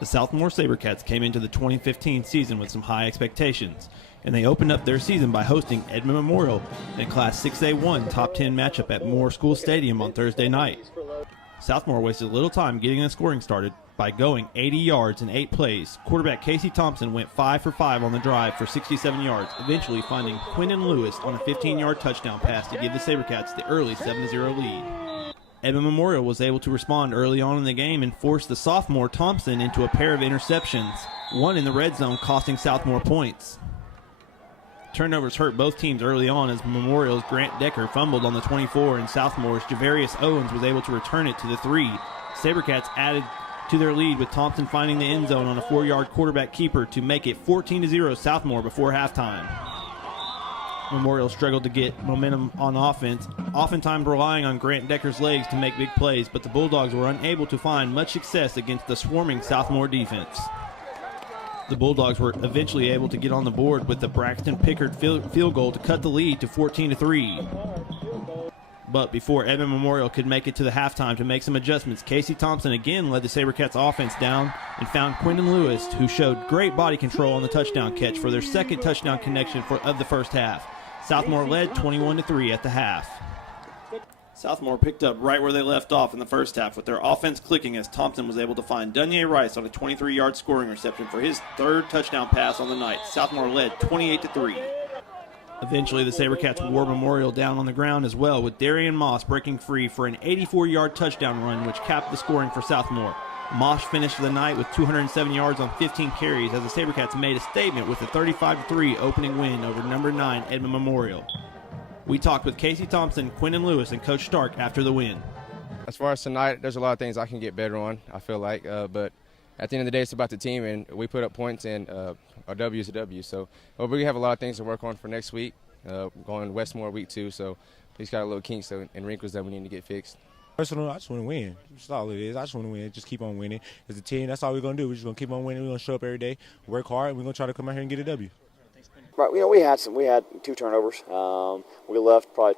The Southmore SaberCats came into the 2015 season with some high expectations, and they opened up their season by hosting Edmond Memorial in a Class 6A1 Top 10 matchup at Moore School Stadium on Thursday night. Southmore wasted little time getting the scoring started by going 80 yards in 8 plays. Quarterback Casey Thompson went 5 for 5 on the drive for 67 yards, eventually finding Quinton Lewis on a 15-yard touchdown pass to give the SaberCats the early 7-0 lead. Edmond Memorial was able to respond early on in the game and force the sophomore Thompson into a pair of interceptions, one in the red zone costing Southmore points. Turnovers hurt both teams early on as Memorial's Grant Decker fumbled on the 24 and Southmore's Javarius Owens was able to return it to the 3. SaberCats added to their lead with Thompson finding the end zone on a 4-yard quarterback keeper to make it 14-0 Southmore before halftime. Memorial struggled to get momentum on offense, oftentimes relying on Grant Decker's legs to make big plays, but the Bulldogs were unable to find much success against the swarming Southmore defense. The Bulldogs were eventually able to get on the board with the Braxton Pickard field goal to cut the lead to 14-3. But before Edmond Memorial could make it to the halftime to make some adjustments, Casey Thompson again led the SaberCats offense down and found Quinton Lewis, who showed great body control on the touchdown catch for their second touchdown connection of the first half. Southmore led 21-3 at the half. Southmore picked up right where they left off in the first half with their offense clicking as Thompson was able to find Dunye Rice on a 23-yard scoring reception for his third touchdown pass on the night. Southmore led 28-3. Eventually, the SaberCats wore Memorial down on the ground as well, with Darian Moss breaking free for an 84-yard touchdown run, which capped the scoring for Southmore. Moss finished the night with 207 yards on 15 carries as the SaberCats made a statement with a 35-3 opening win over number 9 Edmond Memorial. We talked with Casey Thompson, Quinton Lewis, and Coach Stark after the win. As far as tonight, there's a lot of things I can get better on, I feel like, but at the end of the day, it's about the team, and we put up points, and a W is a W. So we have a lot of things to work on for next week, going Westmore week 2, so he's got a little kinks and wrinkles that we need to get fixed. Personally, I just want to win. That's all it is. I just want to win. Just keep on winning. As a team, that's all we're going to do. We're just going to keep on winning. We're going to show up every day, work hard, and we're going to try to come out here and get a W. Right, we had 2 turnovers. We left probably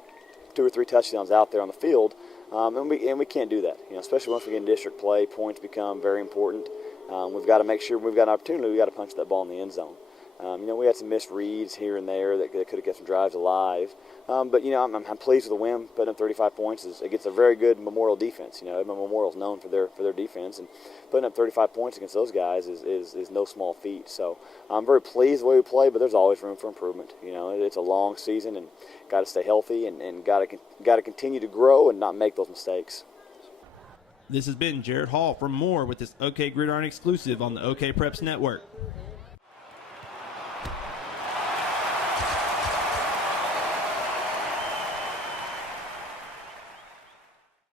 2 or 3 touchdowns out there on the field, and we can't do that. Especially once we get in district play, points become very important. We've got to make sure we've got an opportunity. We've got to punch that ball in the end zone. We had some missed reads here and there that could have kept some drives alive. But I'm pleased with the win. Putting up 35 points against a very good Memorial defense. Edmond Memorial's known for their defense, and putting up 35 points against those guys is no small feat. So I'm very pleased the way we play, but there's always room for improvement. It's a long season, and got to stay healthy and got to continue to grow and not make those mistakes. This has been Jared Hall from Moore with this OK Gridiron exclusive on the OK Preps Network.